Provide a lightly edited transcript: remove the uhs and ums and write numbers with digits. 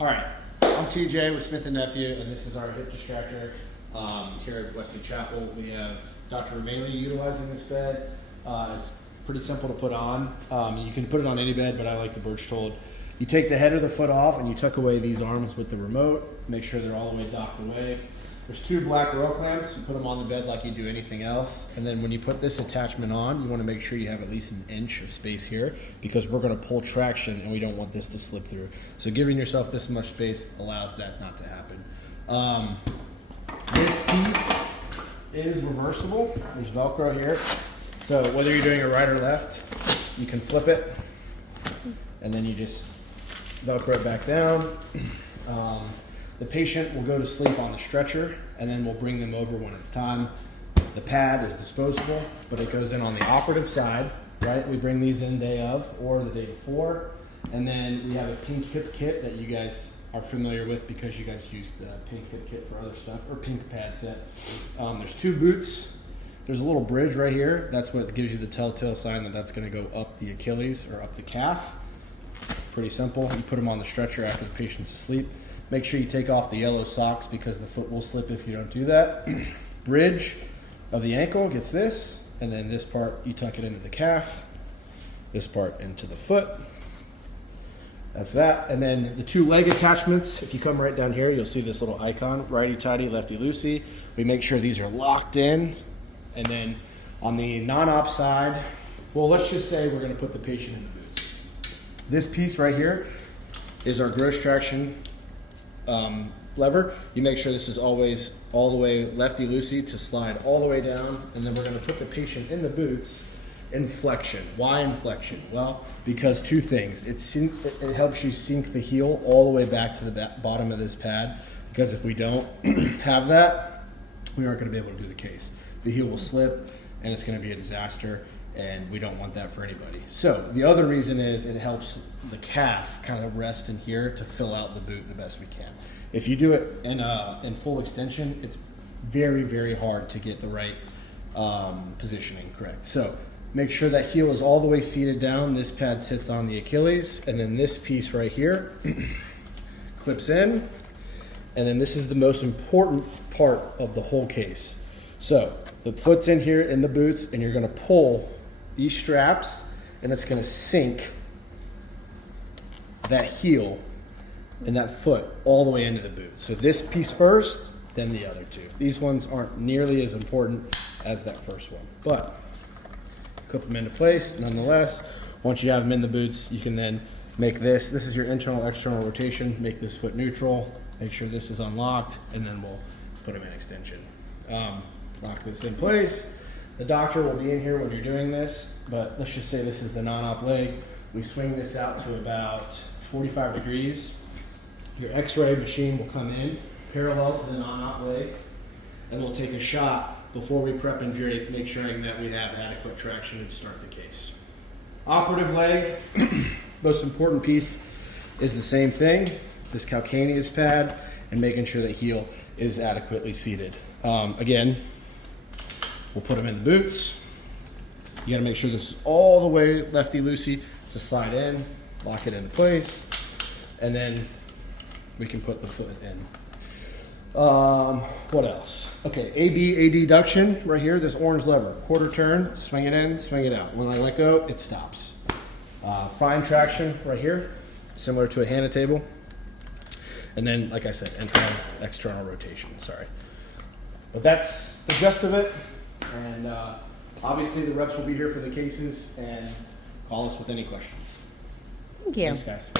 All right, I'm TJ with Smith & Nephew, and this is our hip distractor here at Wesley Chapel. We have Dr. Romali utilizing this bed. It's pretty simple to put on. You can put it on any bed, but I like the birch told. You take the head of the foot off and you tuck away these arms with the remote. Make sure they're all the way docked away. There's 2 black row clamps. You put them on the bed like you do anything else. And then when you put this attachment on, you want to make sure you have at least an inch of space here because we're going to pull traction and we don't want this to slip through. So giving yourself this much space allows that not to happen. This piece is reversible. There's Velcro here. So whether you're doing a right or left, you can flip it and then you just Velcro it back down. The patient will go to sleep on the stretcher and then we'll bring them over when it's time. The pad is disposable, but it goes in on the operative side, right? We bring these in day of or the day before. And then we have a pink hip kit that you guys are familiar with because you guys use the pink hip kit for other stuff, or pink pad set. There's 2 boots. There's a little bridge right here. That's what gives you the telltale sign that that's gonna go up the Achilles or up the calf. Pretty simple. You put them on the stretcher after the patient's asleep. Make sure you take off the yellow socks because the foot will slip if you don't do that. Bridge of the ankle gets this, and then this part you tuck it into the calf, this part into the foot. That's that. And then the 2 leg attachments, if you come right down here, you'll see this little icon, righty-tighty, lefty-loosey. We make sure these are locked in. And then on the non-op side, well, let's just say we're gonna put the patient in the boots. This piece right here is our gross traction lever. You make sure this is always all the way lefty-loosey to slide all the way down, and then we're gonna put the patient in the boots in flexion. Why in flexion? Well, because 2 things. It helps you sink the heel all the way back to the bottom of this pad, because if we don't have that, we aren't gonna be able to do the case. The heel will slip, and it's gonna be a disaster, and we don't want that for anybody. So the other reason is it helps the calf kind of rest in here to fill out the boot the best we can. If you do it in full extension, it's very, very hard to get the right positioning correct. So make sure that heel is all the way seated down. This pad sits on the Achilles, and then this piece right here clips in, and then this is the most important part of the whole case. So the foot's in here in the boots, and you're gonna pull these straps, and it's gonna sink that heel and that foot all the way into the boot. So this piece first, then the other 2. These ones aren't nearly as important as that first one, but clip them into place nonetheless. Once you have them in the boots, you can then make this is your internal external rotation, make this foot neutral, make sure this is unlocked, and then we'll put them in extension. Lock this in place. The doctor will be in here when you're doing this, but let's just say this is the non-op leg. We swing this out to about 45 degrees. Your x-ray machine will come in parallel to the non-op leg, and we'll take a shot before we prep and drape, make sure that we have adequate traction to start the case. Operative leg, most important piece is the same thing, this calcaneus pad, and making sure the heel is adequately seated. Again, we'll put them in the boots. You gotta make sure this is all the way lefty-loosey to slide in, lock it into place, and then we can put the foot in. What else? Okay, adduction right here, this orange lever. Quarter turn, swing it in, swing it out. When I let go, it stops. Fine traction right here, similar to a Hannah table. And then, like I said, internal, external rotation, sorry. But that's the gist of it. And obviously the reps will be here for the cases, and call us with any questions. Thank you. Thanks, guys.